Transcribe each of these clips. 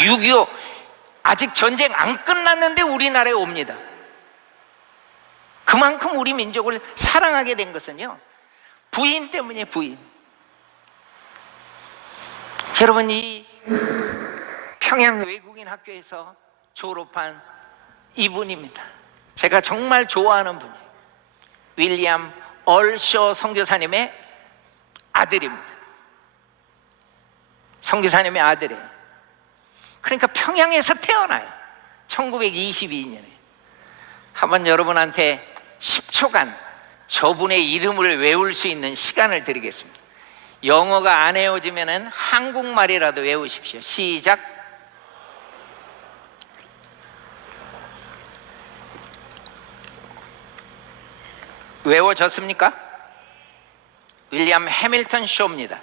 6.25 아직 전쟁 안 끝났는데 우리나라에 옵니다. 그만큼 우리 민족을 사랑하게 된 것은요, 부인 때문에 부인. 여러분, 이 평양 외국인 학교에서 졸업한 이분입니다. 제가 정말 좋아하는 분이에요. 윌리엄 얼쇼 선교사님의 아들입니다. 선교사님의 아들이에요. 그러니까 평양에서 태어나요. 1922년에. 한번 여러분한테 10초간 저분의 이름을 외울 수 있는 시간을 드리겠습니다. 영어가 안 외워지면 한국말이라도 외우십시오. 시작. 외워졌습니까? 윌리엄 해밀턴 쇼입니다.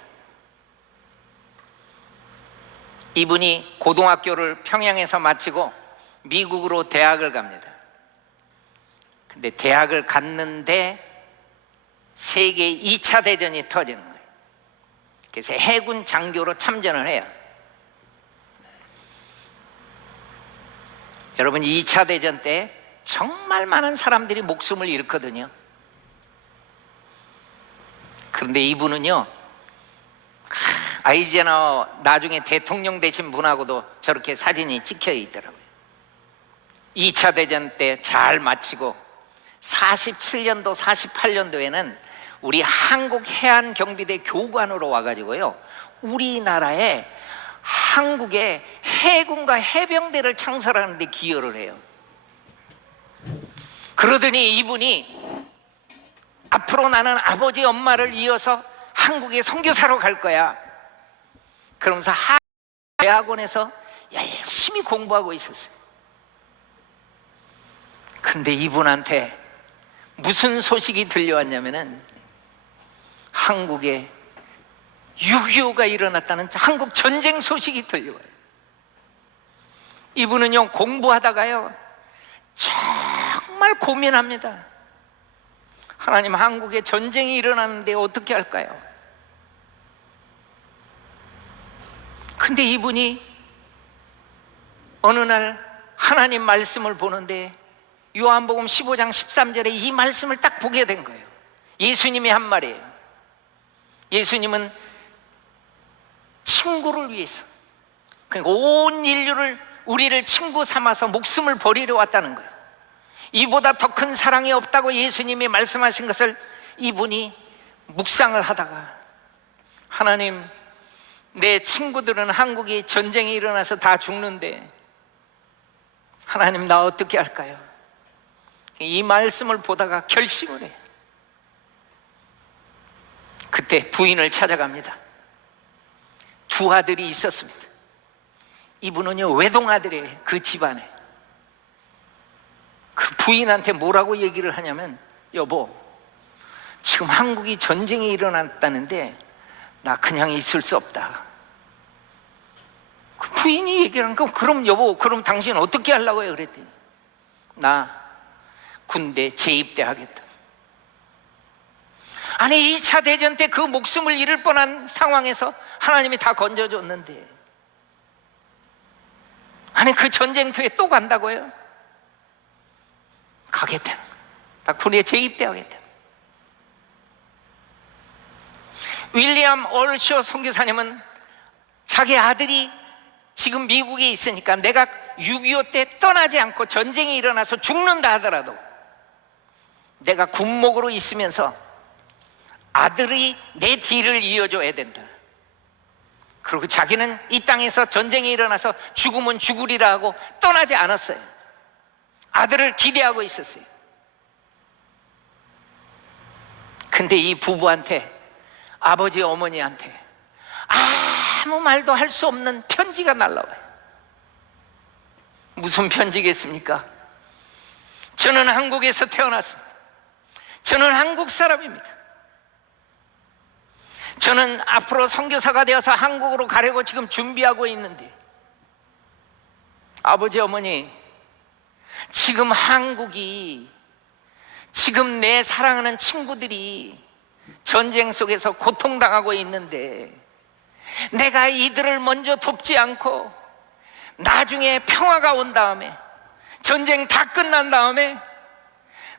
이분이 고등학교를 평양에서 마치고 미국으로 대학을 갑니다. 근데 대학을 갔는데 세계 2차 대전이 터지는 거예요. 그래서 해군 장교로 참전을 해요. 여러분, 2차 대전 때 정말 많은 사람들이 목숨을 잃거든요. 그런데 이분은요, 아이젠하워 나중에 대통령 되신 분하고도 저렇게 사진이 찍혀 있더라고요. 2차 대전 때 잘 마치고 47년도 48년도에는 우리 한국해안경비대 교관으로 와가지고요, 우리나라에 한국의 해군과 해병대를 창설하는 데 기여를 해요. 그러더니 이분이 앞으로 나는 아버지 엄마를 이어서 한국의 선교사로 갈 거야. 그러면서 대학원에서 열심히 공부하고 있었어요. 근데 이분한테 무슨 소식이 들려왔냐면은 한국에 6.25가 일어났다는 한국 전쟁 소식이 들려와요. 이분은요, 공부하다가요 정말 고민합니다. 하나님, 한국에 전쟁이 일어나는데 어떻게 할까요? 근데 이분이 어느 날 하나님 말씀을 보는데 요한복음 15장 13절에 이 말씀을 딱 보게 된 거예요. 예수님이 한 말이에요. 예수님은 친구를 위해서, 그러니까 온 인류를, 우리를 친구 삼아서 목숨을 버리러 왔다는 거예요. 이보다 더 큰 사랑이 없다고 예수님이 말씀하신 것을 이분이 묵상을 하다가, 하나님, 내 친구들은 한국에 전쟁이 일어나서 다 죽는데 하나님, 나 어떻게 할까요? 이 말씀을 보다가 결심을 해요. 그때 부인을 찾아갑니다. 두 아들이 있었습니다. 이분은요, 외동아들이에요. 그 집안에. 그 부인한테 뭐라고 얘기를 하냐면, 여보, 지금 한국이 전쟁이 일어났다는데 나 그냥 있을 수 없다. 그 부인이 얘기를 하니까, 그럼 여보, 그럼 당신 어떻게 하려고요? 그랬더니, 나 군대 재입대 하겠다. 아니, 2차 대전 때 그 목숨을 잃을 뻔한 상황에서 하나님이 다 건져줬는데, 아니, 그 전쟁터에 또 간다고요? 가겠다. 나 군에 재입대하겠다. 윌리엄 얼쇼 선교사님은 자기 아들이 지금 미국에 있으니까 내가 6.25 때 떠나지 않고 전쟁이 일어나서 죽는다 하더라도 내가 군목으로 있으면서 아들이 내 뒤를 이어줘야 된다. 그리고 자기는 이 땅에서 전쟁이 일어나서 죽으면 죽으리라 하고 떠나지 않았어요. 아들을 기대하고 있었어요. 근데 이 부부한테, 아버지 어머니한테 아무 말도 할 수 없는 편지가 날라와요. 무슨 편지겠습니까? 저는 한국에서 태어났습니다. 저는 한국 사람입니다. 저는 앞으로 선교사가 되어서 한국으로 가려고 지금 준비하고 있는데, 아버지 어머니, 지금 한국이, 지금 내 사랑하는 친구들이 전쟁 속에서 고통당하고 있는데 내가 이들을 먼저 돕지 않고 나중에 평화가 온 다음에, 전쟁 다 끝난 다음에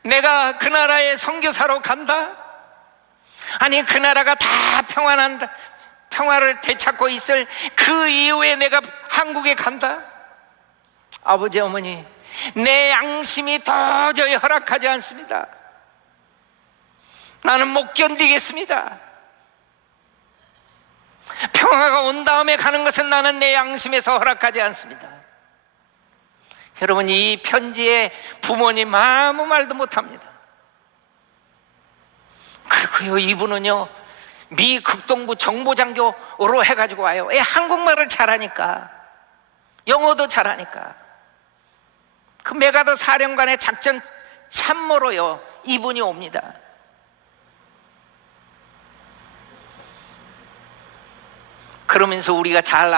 내가 그 나라의 선교사로 간다? 아니, 그 나라가 다 평화를 되찾고 있을 그 이후에 내가 한국에 간다? 아버지, 어머니, 내 양심이 도저히 허락하지 않습니다. 나는 못 견디겠습니다. 평화가 온 다음에 가는 것은 나는 내 양심에서 허락하지 않습니다. 여러분, 이 편지에 부모님 아무 말도 못합니다. 그리고요, 이분은요, 미 극동부 정보장교로 해가지고 와요. 한국말을 잘하니까, 영어도 잘하니까. 그 메가더 사령관의 작전 참모로요, 이분이 옵니다. 그러면서 우리가 잘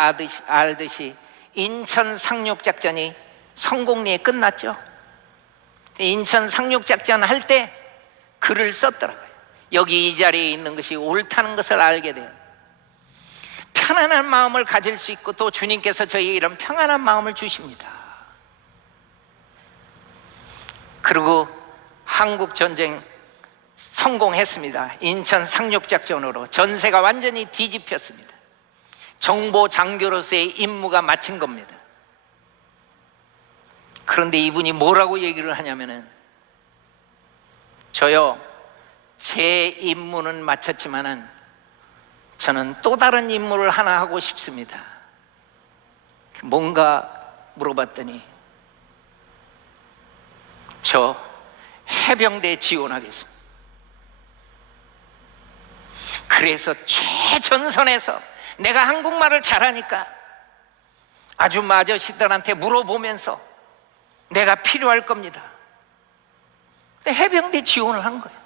알듯이 인천 상륙작전이 성공리에 끝났죠. 인천 상륙작전 할 때 글을 썼더라고요. 여기 이 자리에 있는 것이 옳다는 것을 알게 돼요. 편안한 마음을 가질 수 있고, 또 주님께서 저희에게 이런 평안한 마음을 주십니다. 그리고 한국전쟁 성공했습니다. 인천 상륙작전으로 전세가 완전히 뒤집혔습니다. 정보 장교로서의 임무가 마친 겁니다. 그런데 이분이 뭐라고 얘기를 하냐면은, 저요, 제 임무는 마쳤지만은 저는 또 다른 임무를 하나 하고 싶습니다. 뭔가 물어봤더니, 저 해병대에 지원하겠습니다. 그래서 최전선에서 내가 한국말을 잘하니까 아줌마저씨들한테 물어보면서 내가 필요할 겁니다. 근데 해병대 지원을 한 거예요.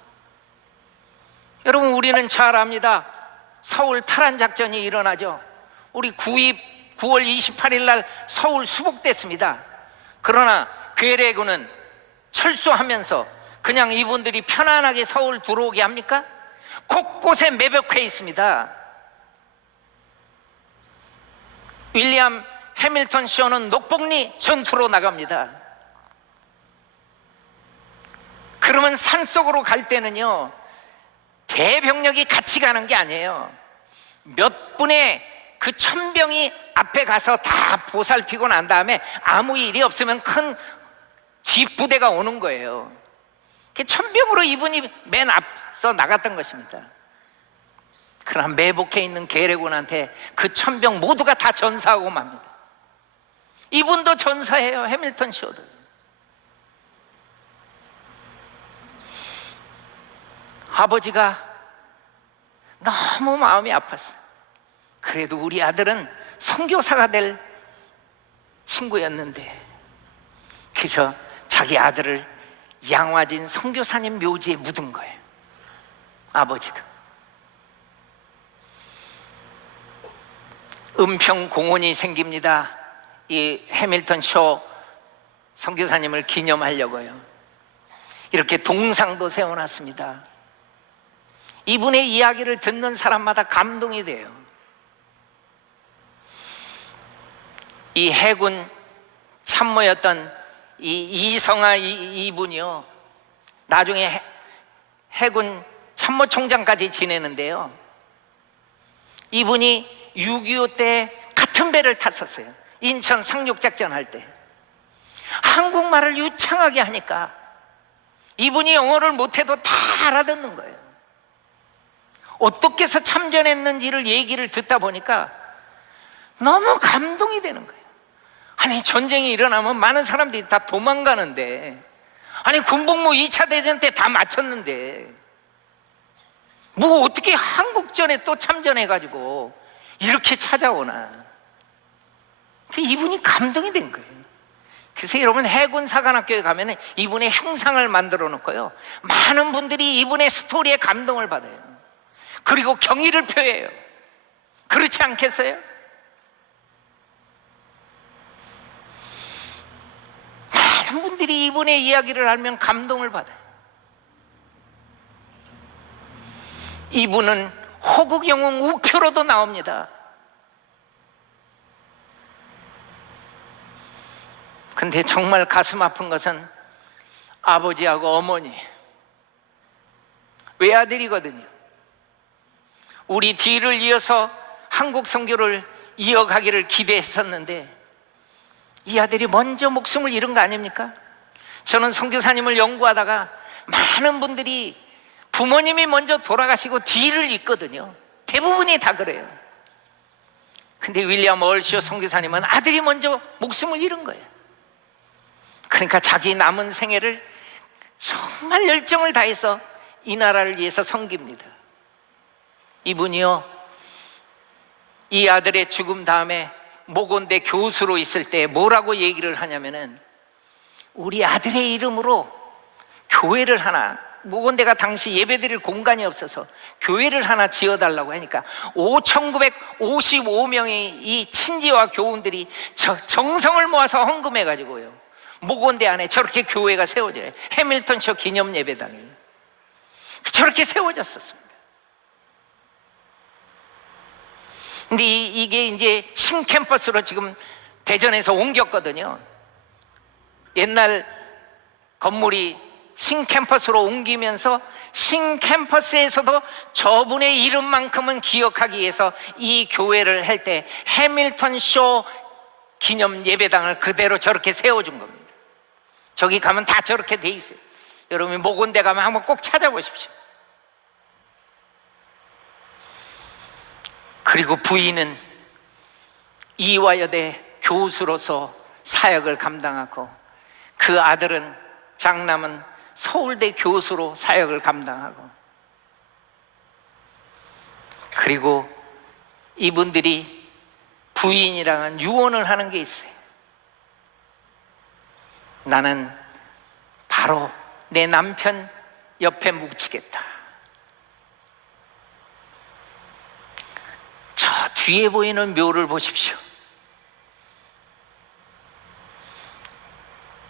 여러분, 우리는 잘 압니다. 서울 탈환 작전이 일어나죠. 우리 9월 28일 날 서울 수복됐습니다. 그러나 괴뢰군은 철수하면서 그냥 이분들이 편안하게 서울 들어오게 합니까? 곳곳에 매복해 있습니다. 윌리엄 해밀턴 쇼는 녹봉리 전투로 나갑니다. 그러면 산속으로 갈 때는요, 대병력이 같이 가는 게 아니에요. 몇 분의 그 천병이 앞에 가서 다 보살피고 난 다음에 아무 일이 없으면 큰 뒷부대가 오는 거예요. 천병으로 이분이 맨 앞서 나갔던 것입니다. 그러나 매복해 있는 괴뢰군한테 그 천병 모두가 다 전사하고 맙니다. 이분도 전사해요, 해밀턴 쇼도. 아버지가 너무 마음이 아팠어요. 그래도 우리 아들은 선교사가 될 친구였는데, 그래서 자기 아들을 양화진 선교사님 묘지에 묻은 거예요, 아버지가. 은평공원이 생깁니다. 이 해밀턴 쇼 선교사님을 기념하려고요. 이렇게 동상도 세워놨습니다. 이분의 이야기를 듣는 사람마다 감동이 돼요. 이 해군 참모였던 이성아 이분이요, 나중에 해군 참모총장까지 지내는데요, 이분이 6.25 때 같은 배를 탔었어요. 인천 상륙작전 할 때. 한국말을 유창하게 하니까 이분이 영어를 못해도 다 알아듣는 거예요. 어떻게 해서 참전했는지를 얘기를 듣다 보니까 너무 감동이 되는 거예요. 아니, 전쟁이 일어나면 많은 사람들이 다 도망가는데, 아니, 군복무 2차 대전 때 다 마쳤는데 뭐 어떻게 한국전에 또 참전해가지고 이렇게 찾아오나. 이분이 감동이 된 거예요. 그래서 여러분, 해군 사관학교에 가면 이분의 흉상을 만들어 놓고요, 많은 분들이 이분의 스토리에 감동을 받아요. 그리고 경의를 표해요. 그렇지 않겠어요? 많은 분들이 이분의 이야기를 알면 감동을 받아요. 이분은 호국영웅 우표로도 나옵니다. 근데 정말 가슴 아픈 것은 아버지하고 어머니, 외아들이거든요. 우리 뒤를 이어서 한국 선교를 이어가기를 기대했었는데 이 아들이 먼저 목숨을 잃은 거 아닙니까? 저는 선교사님을 연구하다가 많은 분들이 부모님이 먼저 돌아가시고 뒤를 잇거든요. 대부분이 다 그래요. 근데 윌리엄 얼시오 선교사님은 아들이 먼저 목숨을 잃은 거예요. 그러니까 자기 남은 생애를 정말 열정을 다해서 이 나라를 위해서 섬깁니다. 이분이요, 이 아들의 죽음 다음에 모곤대 교수로 있을 때 뭐라고 얘기를 하냐면은 우리 아들의 이름으로 교회를 하나, 모곤대가 당시 예배드릴 공간이 없어서 교회를 하나 지어달라고 하니까 5,955명의 이 친지와 교우들이 정성을 모아서 헌금해가지고요, 모곤대 안에 저렇게 교회가 세워져요. 해밀턴쇼 기념 예배당이 저렇게 세워졌었습니다. 근데 이게 이제 신캠퍼스로 지금 대전에서 옮겼거든요. 옛날 건물이 신캠퍼스로 옮기면서 신캠퍼스에서도 저분의 이름만큼은 기억하기 위해서 이 교회를 할 때 해밀턴 쇼 기념 예배당을 그대로 저렇게 세워준 겁니다. 저기 가면 다 저렇게 돼 있어요. 여러분이 모곤대 가면 한번 꼭 찾아보십시오. 그리고 부인은 이화여대 교수로서 사역을 감당하고 그 아들은, 장남은 서울대 교수로 사역을 감당하고, 그리고 이분들이 부인이랑은 유언을 하는 게 있어요. 나는 바로 내 남편 옆에 묵히겠다. 저 뒤에 보이는 묘를 보십시오.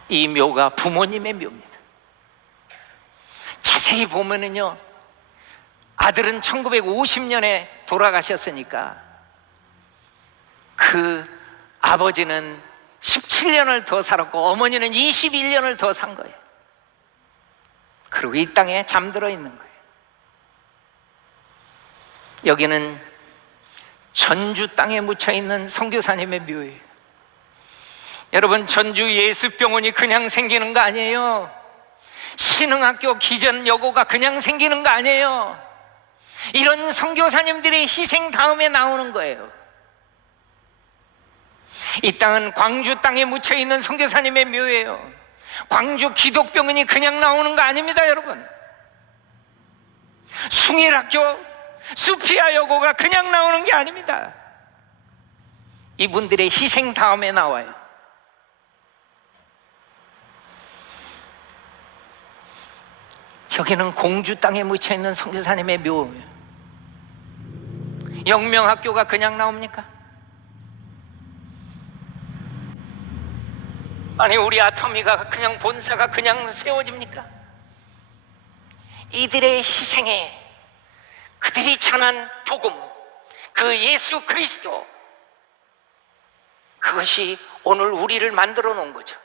이 묘가 부모님의 묘입니다. 자세히 보면은요, 아들은 1950년에 돌아가셨으니까 그 아버지는 17년을 더 살았고 어머니는 21년을 더 산 거예요. 그리고 이 땅에 잠들어 있는 거예요. 여기는 전주 땅에 묻혀 있는 선교사님의 묘예요. 여러분, 전주 예수병원이 그냥 생기는 거 아니에요. 신흥학교 기전여고가 그냥 생기는 거 아니에요. 이런 선교사님들의 희생 다음에 나오는 거예요. 이 땅은 광주 땅에 묻혀 있는 선교사님의 묘예요. 광주 기독병원이 그냥 나오는 거 아닙니다, 여러분. 숭일학교, 수피아여고가 그냥 나오는 게 아닙니다. 이분들의 희생 다음에 나와요. 여기는 공주 땅에 묻혀 있는 선교사님의 묘예요. 영명학교가 그냥 나옵니까? 아니, 우리 아토미가 그냥, 본사가 그냥 세워집니까? 이들의 희생에, 그들이 전한 복음, 그 예수 그리스도, 그것이 오늘 우리를 만들어 놓은 거죠.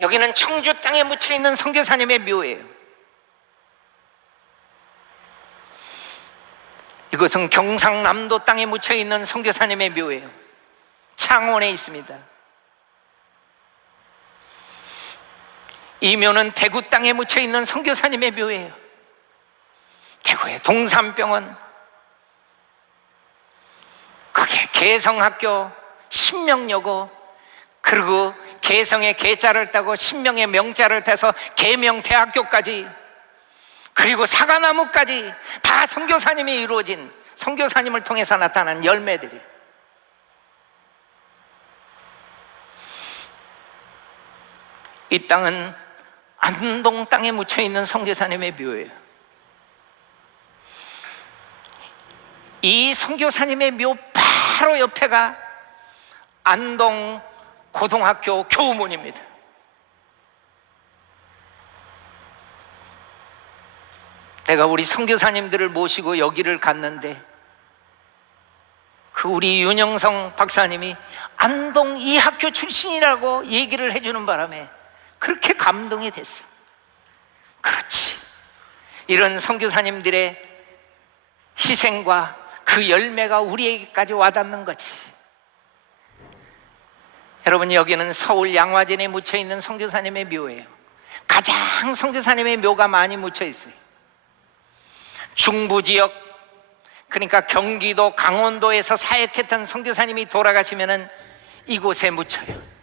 여기는 청주 땅에 묻혀 있는 선교사님의 묘예요. 이것은 경상남도 땅에 묻혀 있는 선교사님의 묘예요. 창원에 있습니다. 이 묘는 대구 땅에 묻혀 있는 선교사님의 묘예요. 대구의 동산병원, 그게 개성학교, 신명여고, 그리고 개성의 개자를 따고 신명의 명자를 따서 계명대학교까지, 그리고 사과나무까지 다 선교사님이 이루어진, 선교사님을 통해서 나타난 열매들이. 이 땅은 안동 땅에 묻혀 있는 선교사님의 묘예요. 이 선교사님의 묘 바로 옆에가 안동 고등학교 교우문입니다. 내가 우리 선교사님들을 모시고 여기를 갔는데 그 우리 윤영성 박사님이 안동 이 학교 출신이라고 얘기를 해주는 바람에 그렇게 감동이 됐어. 그렇지. 이런 선교사님들의 희생과 그 열매가 우리에게까지 와닿는 거지. 여러분, 여기는 서울 양화진에 묻혀있는 선교사님의 묘예요. 가장 선교사님의 묘가 많이 묻혀 있어요. 중부 지역, 그러니까 경기도 강원도에서 사역했던 선교사님이 돌아가시면은 이곳에 묻혀요.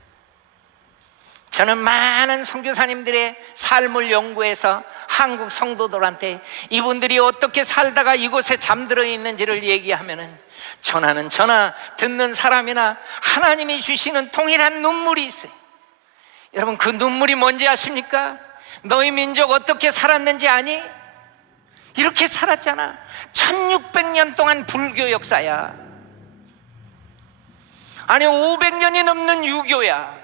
저는 많은 선교사님들의 삶을 연구해서 한국 성도들한테 이분들이 어떻게 살다가 이곳에 잠들어 있는지를 얘기하면은 전하는 전하, 듣는 사람이나 하나님이 주시는 동일한 눈물이 있어요. 여러분, 그 눈물이 뭔지 아십니까? 너희 민족 어떻게 살았는지 아니? 이렇게 살았잖아. 1600년 동안 불교 역사야. 아니 500년이 넘는 유교야.